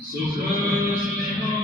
ਸੁਖ ਸਨੇਹ